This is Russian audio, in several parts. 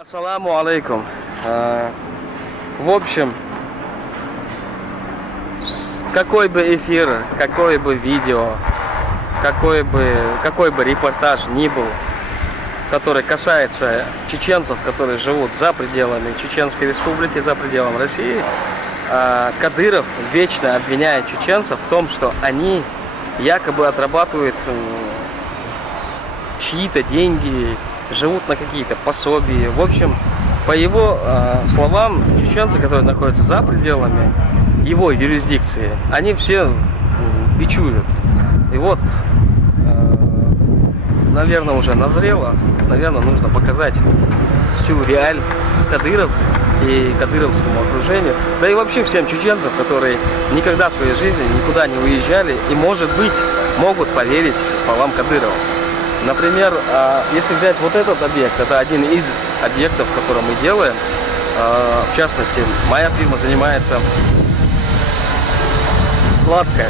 Ассаламу алейкум. В общем, какой бы эфир, какое бы видео, какой бы репортаж ни был, который касается чеченцев, которые живут за пределами Чеченской Республики, за пределами России, Кадыров вечно обвиняет чеченцев в том, что они якобы отрабатывают чьи-то деньги, живут на какие-то пособия. В общем, по его словам, чеченцы, которые находятся за пределами его юрисдикции, они все бичуют. И вот, наверное, уже назрело, наверное, нужно показать всю реаль Кадыров и кадыровскому окружению, да и вообще всем чеченцам, которые никогда в своей жизни никуда не уезжали и, может быть, могут поверить словам Кадырова. Например, если взять вот этот объект, это один из объектов, который мы делаем. В частности, моя фирма занимается кладкой,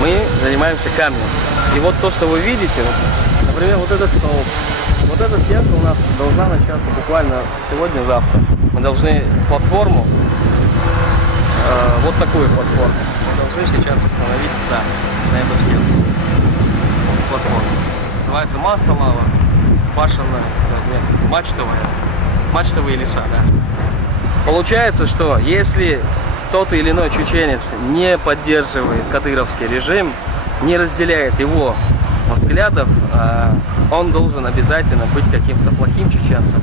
мы занимаемся камнем. И вот то, что вы видите, например, вот этот столб, вот эта стенка у нас должна начаться буквально сегодня-завтра. Мы должны платформу, вот такую платформу, мы должны сейчас установить на эту стенку. Платформу. Называется мастолава, башенная, нет, мачтовые леса, да. Получается, что если тот или иной чеченец не поддерживает кадыровский режим, не разделяет его взглядов, он должен обязательно быть каким-то плохим чеченцем,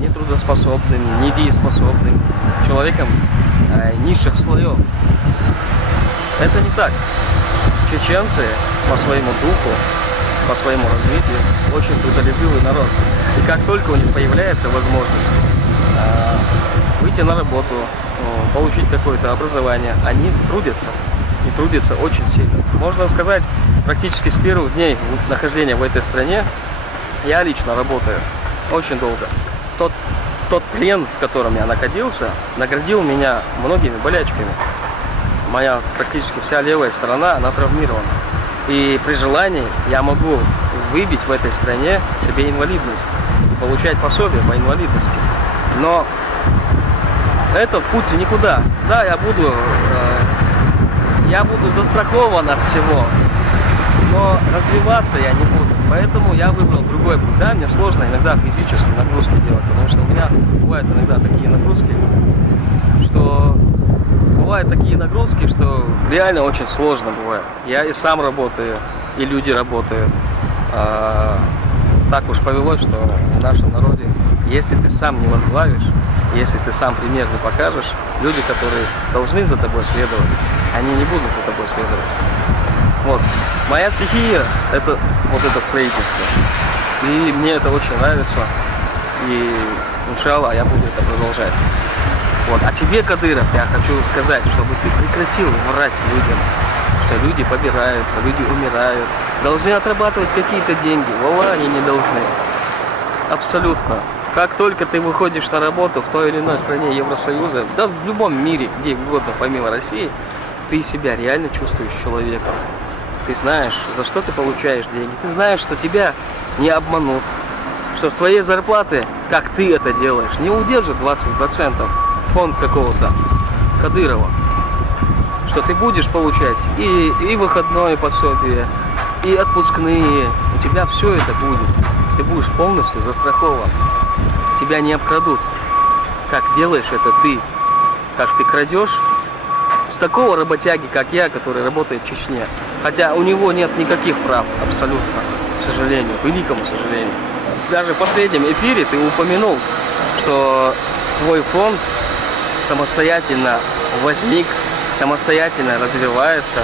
нетрудоспособным, недееспособным человеком низших слоев. Это не так. Чеченцы по своему духу, по своему развитию очень трудолюбивый народ. И как только у них появляется возможность выйти на работу, получить какое-то образование, они трудятся. И трудятся очень сильно. Можно сказать, практически с первых дней нахождения в этой стране я лично работаю очень долго. Тот плен, в котором я находился, наградил меня многими болячками. Моя практически вся левая сторона, она травмирована. И при желании я могу выбить в этой стране себе инвалидность, получать пособие по инвалидности. Но это в пути никуда. Да, я буду застрахован от всего, но развиваться я не буду. Поэтому я выбрал другой путь. Да, мне сложно иногда физические нагрузки делать, потому что у меня бывают иногда такие нагрузки, что реально очень сложно бывает. Я и сам работаю, и люди работают. Так уж повелось, что в нашем народе, если ты сам не возглавишь, если ты сам пример не покажешь, люди, которые должны за тобой следовать, они не будут за тобой следовать. Вот. Моя стихия – это вот это строительство. И мне это очень нравится. И, иншаллах, я буду это продолжать. Вот. А тебе, Кадыров, я хочу сказать, чтобы ты прекратил врать людям, что люди побираются, люди умирают, должны отрабатывать какие-то деньги. Валлах, они не должны. Абсолютно. Как только ты выходишь на работу в той или иной стране Евросоюза, да в любом мире, где угодно, помимо России, ты себя реально чувствуешь человеком. Ты знаешь, за что ты получаешь деньги. Ты знаешь, что тебя не обманут. Что с твоей зарплаты, как ты это делаешь, не удержит 20% фонд какого-то Кадырова. Что ты будешь получать и выходное пособие, и отпускные. У тебя все это будет. Ты будешь полностью застрахован. Тебя не обкрадут. Как делаешь это ты? Как ты крадешь? С такого работяги, как я, который работает в Чечне. Хотя у него нет никаких прав, абсолютно, к сожалению, к великому сожалению. Даже в последнем эфире ты упомянул, что твой фонд самостоятельно возник, самостоятельно развивается,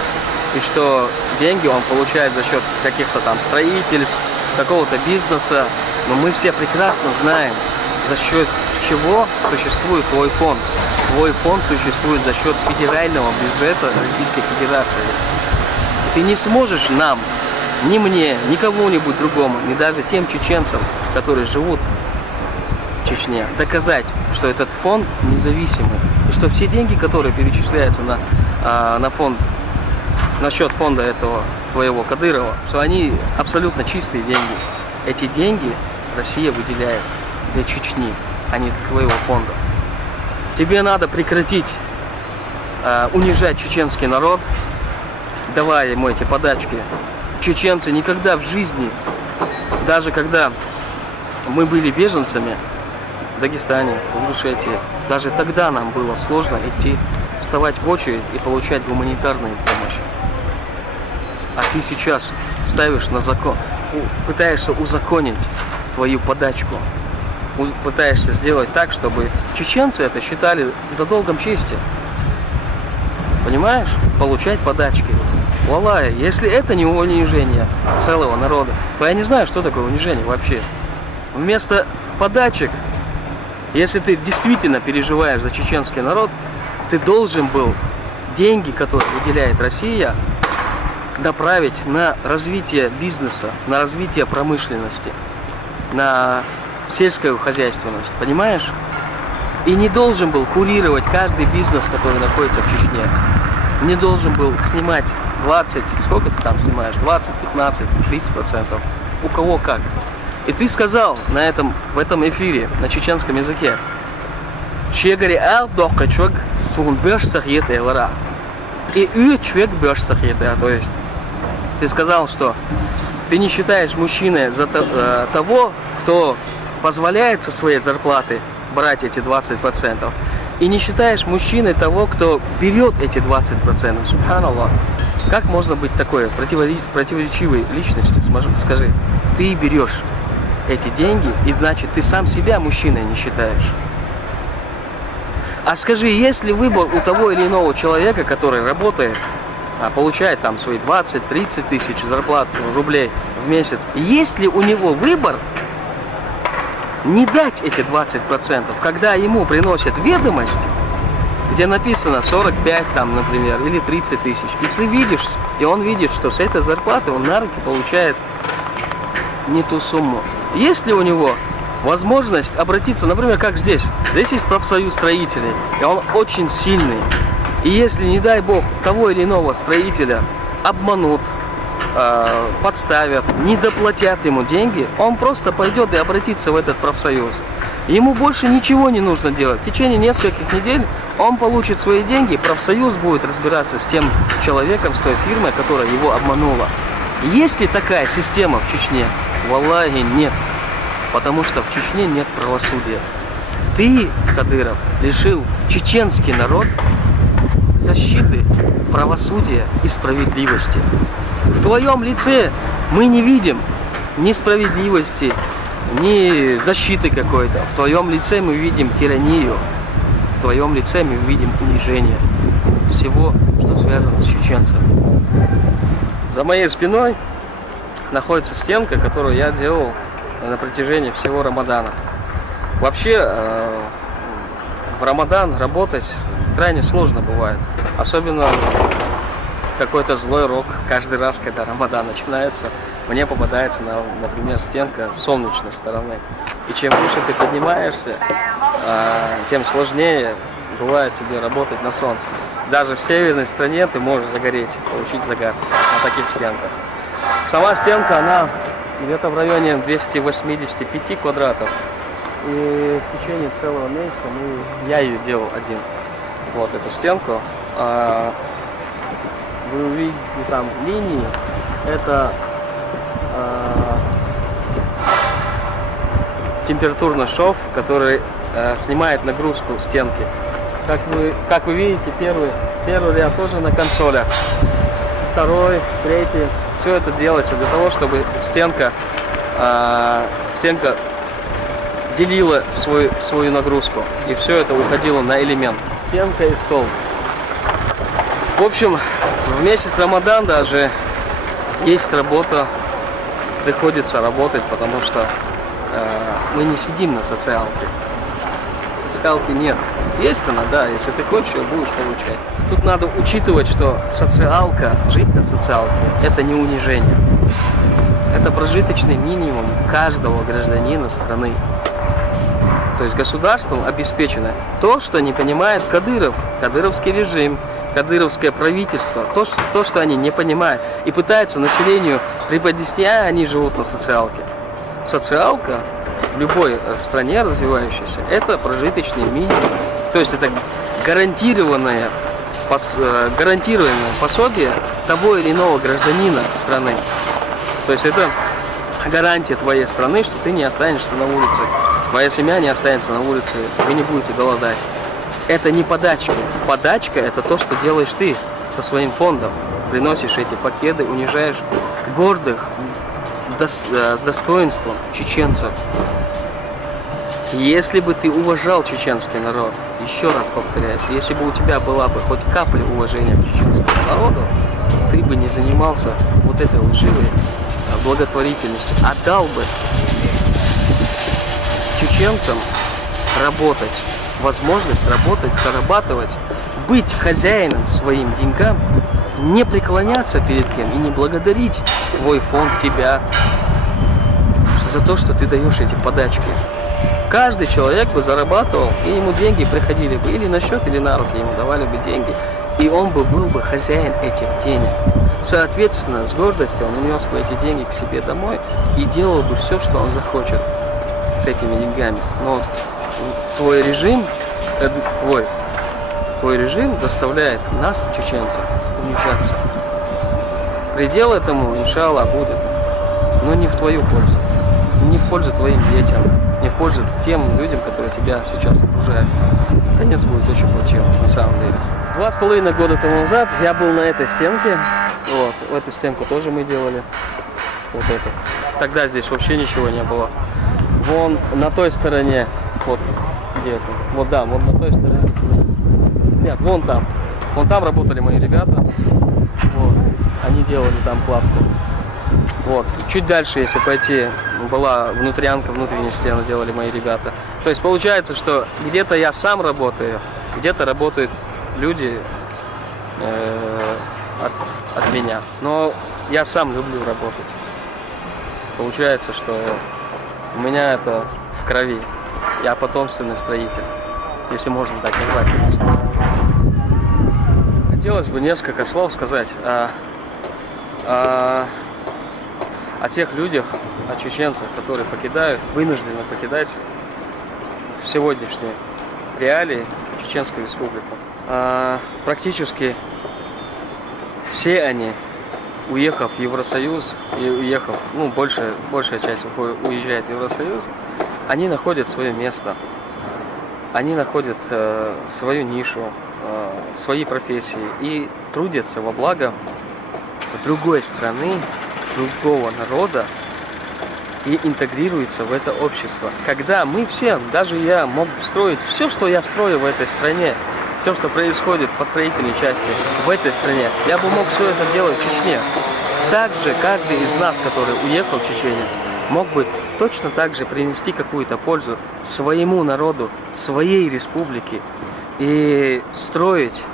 и что деньги он получает за счет каких-то там строительств, какого-то бизнеса. Но мы все прекрасно знаем, за счет чего существует твой фонд. Твой фонд существует за счет федерального бюджета Российской Федерации. Ты не сможешь нам, ни мне, ни кому-нибудь другому, ни даже тем чеченцам, которые живут в Чечне, доказать, что этот фонд независимый. И что все деньги, которые перечисляются на фонд, на счет фонда этого твоего Кадырова, что они абсолютно чистые деньги. Эти деньги Россия выделяет для Чечни. а не до твоего фонда. Тебе надо прекратить унижать чеченский народ, давая ему эти подачки. Чеченцы никогда в жизни, даже когда мы были беженцами в Дагестане, в Ингушетии, даже тогда нам было сложно идти, вставать в очередь и получать гуманитарную помощь. А ты сейчас ставишь на закон, пытаешься узаконить твою подачку, пытаешься сделать так, чтобы чеченцы это считали за долгом чести. Понимаешь? Получать подачки. Валлахи, если это не унижение целого народа, то я не знаю, что такое унижение вообще. Вместо подачек, если ты действительно переживаешь за чеченский народ, ты должен был деньги, которые выделяет Россия, направить на развитие бизнеса, на развитие промышленности, на сельскую хозяйственность, понимаешь? И не должен был курировать каждый бизнес, который находится в Чечне. Не должен был снимать 20, сколько ты там снимаешь? 20, 15, 30%. У кого как. И ты сказал в этом эфире на чеченском языке, то есть ты сказал, что ты не считаешь мужчиной за того, кто позволяет со своей зарплаты брать эти 20%, и не считаешь мужчиной того, кто берет эти 20%. Субханаллах. Как можно быть такой противоречивой личностью? Скажи, ты берешь эти деньги, и значит ты сам себя мужчиной не считаешь. А скажи, есть ли выбор у того или иного человека, который работает, получает там свои 20-30 тысяч зарплат рублей в месяц, есть ли у него выбор не дать эти 20%, когда ему приносят ведомость, где написано 45 там, например, или 30 тысяч, и ты видишь, и он видит, что с этой зарплаты он на руки получает не ту сумму. Есть ли у него возможность обратиться, например, как здесь? Здесь есть профсоюз строителей, и он очень сильный. И если, не дай бог, того или иного строителя обманут, подставят, не доплатят ему деньги, он просто пойдет и обратится в этот профсоюз. Ему больше ничего не нужно делать. В течение нескольких недель он получит свои деньги, профсоюз будет разбираться с тем человеком, с той фирмой, которая его обманула. Есть ли такая система в Чечне? Валлахи, нет. Потому что в Чечне нет правосудия. Ты, Кадыров, лишил чеченский народ защиты, правосудия и справедливости. В твоем лице мы не видим ни справедливости, ни защиты какой-то. В твоем лице мы видим тиранию. В твоем лице мы видим унижение всего, что связано с чеченцами. За моей спиной находится стенка, которую я делал на протяжении всего Рамадана. Вообще, в Рамадан работать крайне сложно бывает. Особенно какой-то злой рок. Каждый раз, когда Рамадан начинается, мне попадается, например, стенка с солнечной стороны. И чем выше ты поднимаешься, тем сложнее бывает тебе работать на солнце. Даже в северной стране ты можешь загореть, получить загар на таких стенках. Сама стенка, она где-то в районе 285 квадратов. И в течение целого месяца я ее делал один. Вот эту стенку. Вы увидите там линии. Это температурный шов, который снимает нагрузку стенки. Как вы видите, первый ряд тоже на консолях. Второй, третий. Все это делается для того, чтобы стенка делила свою нагрузку. И все это уходило на элемент. Стенка и стол. В общем, в месяц Рамадан даже есть работа. Приходится работать, потому что мы не сидим на социалке. Социалки нет. Есть она, да, если ты хочешь, ее будешь получать. Тут надо учитывать, что социалка, жить на социалке, это не унижение. Это прожиточный минимум каждого гражданина страны. То есть государством обеспечено то, что не понимает Кадыров, кадыровский режим, кадыровское правительство, то, что они не понимают, и пытаются населению преподнести, они живут на социалке. Социалка в любой стране развивающейся, это прожиточный минимум. То есть это гарантированное пособие того или иного гражданина страны. То есть это гарантия твоей страны, что ты не останешься на улице, твоя семья не останется на улице, вы не будете голодать. Это не подачка. Подачка — это то, что делаешь ты со своим фондом. Приносишь эти пакеты, унижаешь гордых, с достоинством чеченцев. Если бы ты уважал чеченский народ, еще раз повторяюсь, если бы у тебя была бы хоть капля уважения к чеченскому народу, ты бы не занимался вот этой лживой благотворительностью, а дал бы чеченцам работать, возможность работать, зарабатывать, быть хозяином своим деньгам, не преклоняться перед кем и не благодарить твой фонд, тебя, за то, что ты даешь эти подачки. Каждый человек бы зарабатывал, и ему деньги приходили бы или на счет, или на руки, ему давали бы деньги. И он бы был бы хозяин этих денег. Соответственно, с гордостью он унес бы эти деньги к себе домой и делал бы все, что он захочет с этими деньгами. Но твой режим заставляет нас, чеченцев, унижаться. Предел этому, иншаллах, будет, но не в твою пользу, не в пользу твоим детям, не в пользу тем людям, которые тебя сейчас окружают. Конец будет очень плачевным, на самом деле. 2,5 года тому назад я был на этой стенке. Вот, в эту стенку тоже мы делали. Вот это. Тогда здесь вообще ничего не было. Вон на той стороне, вот где это? Вот да, вот на той стороне. Нет, вон там. Вон там работали мои ребята. Вот. Они делали там кладку. Вот. И чуть дальше, если пойти, была внутрянка, внутреннюю стену делали мои ребята. То есть получается, что где-то я сам работаю, где-то работают люди от меня. Но я сам люблю работать. Получается, что у меня это в крови. Я потомственный строитель, если можно так назвать, конечно. Хотелось бы несколько слов сказать о тех людях, о чеченцах, которые вынуждены покидать в сегодняшней реалии Чеченскую республику. Практически все они, уехав в Евросоюз, большая часть уезжает в Евросоюз, они находят свое место, они находят свою нишу, свои профессии и трудятся во благо другой страны, другого народа и интегрируются в это общество. Когда мы все, даже я, мог строить все, что я строю в этой стране, все, что происходит по строительной части в этой стране, я бы мог все это делать в Чечне. Также каждый из нас, который уехал, чеченец, мог бы точно так же принести какую-то пользу своему народу, своей республике и строить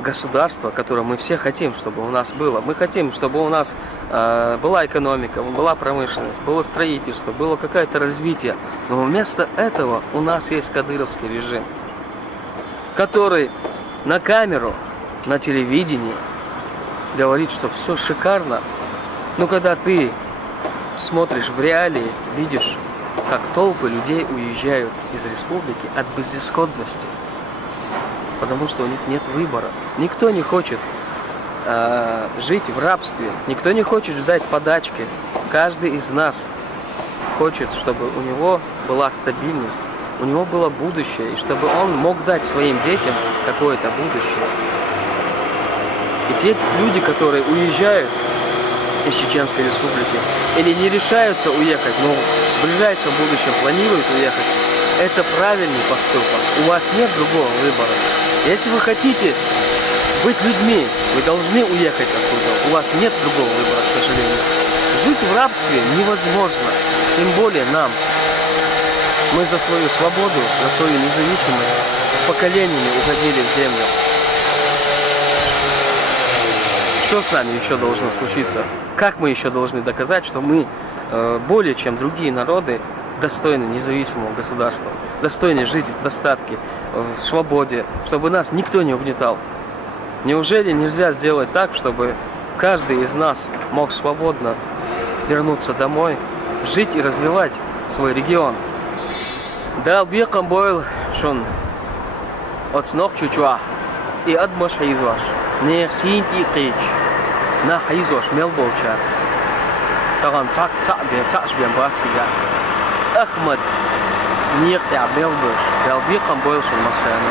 государство, которое мы все хотим, чтобы у нас было. Мы хотим, чтобы у нас была экономика, была промышленность, было строительство, было какое-то развитие. Но вместо этого у нас есть кадыровский режим, который на камеру, на телевидении говорит, что все шикарно. Но когда ты смотришь в реалии, видишь, как толпы людей уезжают из республики от безысходности, потому что у них нет выбора. Никто не хочет жить в рабстве, никто не хочет ждать подачки. Каждый из нас хочет, чтобы у него была стабильность, у него было будущее, и чтобы он мог дать своим детям какое-то будущее. И те люди, которые уезжают из Чеченской республики или не решаются уехать, но в ближайшем будущем планируют уехать, это правильный поступок. У вас нет другого выбора. Если вы хотите быть людьми, вы должны уехать оттуда. У вас нет другого выбора, к сожалению. Жить в рабстве невозможно, тем более нам. Мы за свою свободу, за свою независимость поколениями уходили в землю. Что с нами еще должно случиться? Как мы еще должны доказать, что мы более чем другие народы достойны независимого государства, достойны жить в достатке, в свободе, чтобы нас никто не угнетал? Неужели нельзя сделать так, чтобы каждый из нас мог свободно вернуться домой, жить и развивать свой регион. Дал бикам бойл шун от снох чучуа и отмаш хайзваш. Не синти кич на хайзваш мелболча. Таган цак бен братсига. Ахмад нир я мелбош. Дал бикам бойл шун масана.